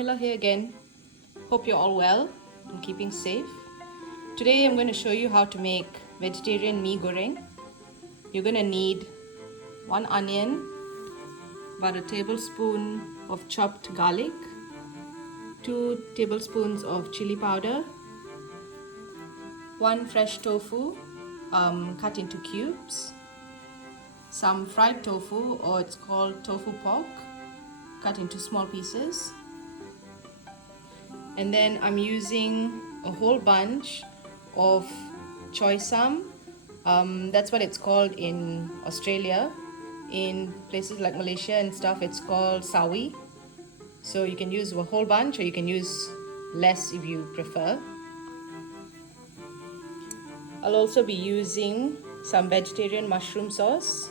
Shamila here again. Hope you're all well and keeping safe. Today I'm going to show you how to make vegetarian mee goreng. You're going to need 1 onion, about a tablespoon of chopped garlic, 2 tablespoons of chili powder, 1 fresh tofu cut into cubes, some fried tofu, or it's called tofu pork, cut into small pieces. And then I'm using a whole bunch of choy sam. That's what it's called in Australia. In places like Malaysia and stuff, it's called sawi. So you can use a whole bunch, or you can use less if you prefer. I'll also be using some vegetarian mushroom sauce.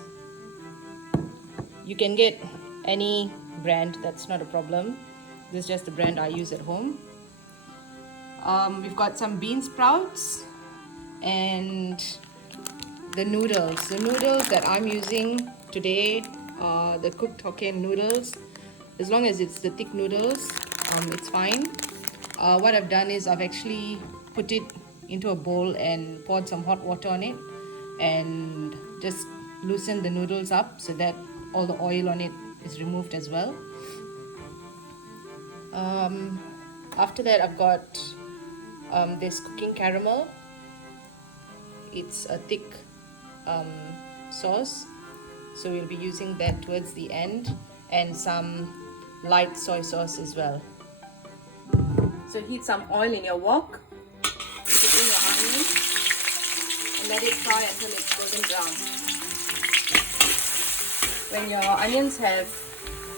You can get any brand, that's not a problem. This is just the brand I use at home. We've got some bean sprouts and the noodles. The noodles that I'm using today are the cooked Hokkien noodles. As long as it's the thick noodles, it's fine. What I've done is I've actually put it into a bowl and poured some hot water on it and just loosened the noodles up so that all the oil on it is removed as well. After that, I've got this cooking caramel. It's a thick sauce, so we'll be using that towards the end, and some light soy sauce as well. So heat some oil in your wok, put in your onion and let it fry until it's golden brown. When your onions have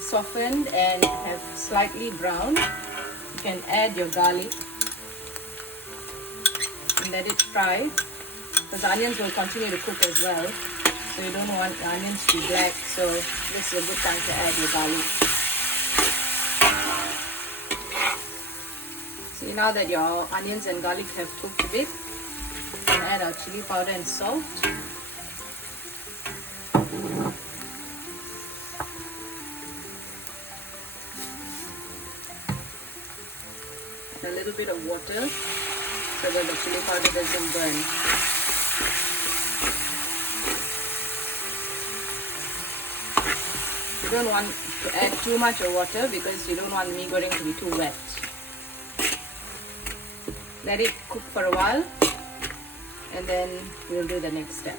softened and have slightly browned, you can add your garlic and let it fry, because the onions will continue to cook as well, so you don't want the onions to be black, so this is a good time to add your garlic. See, now that your onions and garlic have cooked a bit, we can add our chili powder and salt. A little bit of water so that the chili powder doesn't burn. You don't want to add too much of water because you don't want mee goreng to be too wet. Let it cook for a while and then we'll do the next step.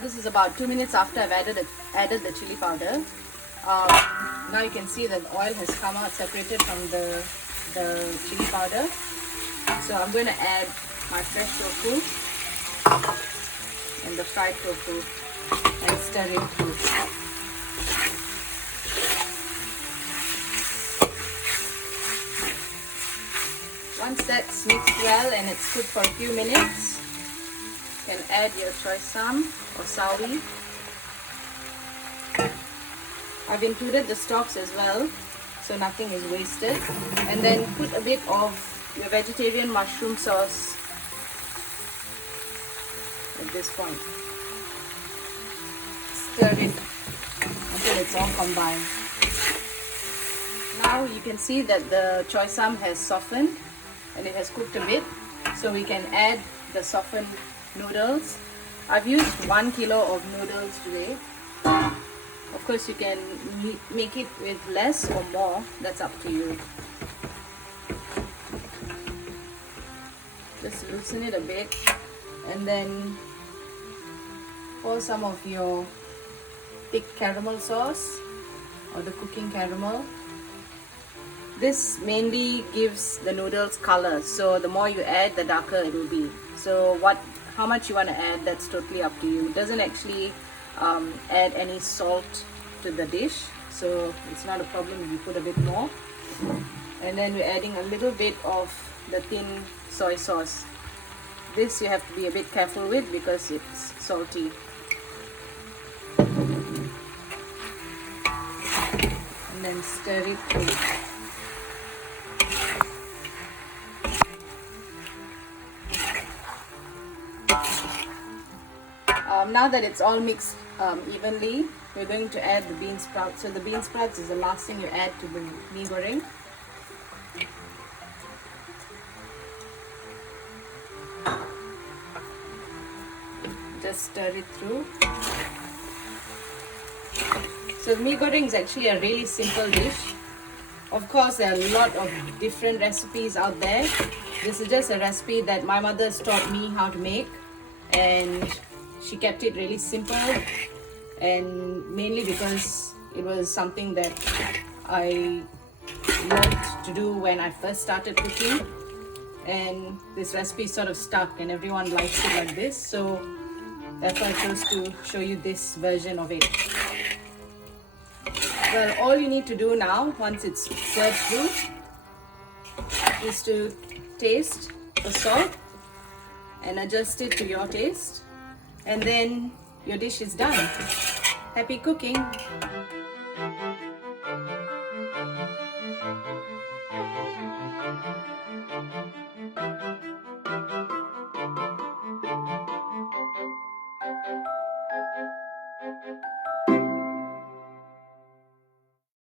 This is about 2 minutes after I've added the chili powder. Now you can see that the oil has come out separated from the chili powder. So I'm going to add my fresh tofu and the fried tofu and stir it through. Once that's mixed well and it's cooked for a few minutes, you can add your choy sam or sawi. I've included the stalks as well, so nothing is wasted. And then put a bit of your vegetarian mushroom sauce at this point. Stir it until it's all combined. Now you can see that the choy sam has softened and it has cooked a bit, so we can add the softened noodles. I've used 1 kilo of noodles today. Of course, you can make it with less or more, that's up to you. Just loosen it a bit and then pour some of your thick caramel sauce or the cooking caramel. This mainly gives the noodles color, so the more you add, the darker it will be. So how much you want to add, that's totally up to you. It doesn't actually add any salt to the dish, so it's not a problem if you put a bit more. And then we're adding a little bit of the thin soy sauce. This you have to be a bit careful with because it's salty. And then stir it through. Now that it's all mixed evenly, we're going to add the bean sprouts. So the bean sprouts is the last thing you add to the mee goreng. stir it through. So mee goreng is actually a really simple dish. Of course, there are a lot of different recipes out there. This is just a recipe that my mother has taught me how to make, and she kept it really simple, and mainly because it was something that I loved to do when I first started cooking, and this recipe sort of stuck and everyone likes it like this, so that's why I chose to show you this version of it. Well, all you need to do now, once it's served through, is to taste the salt and adjust it to your taste, and then your dish is done. Happy cooking!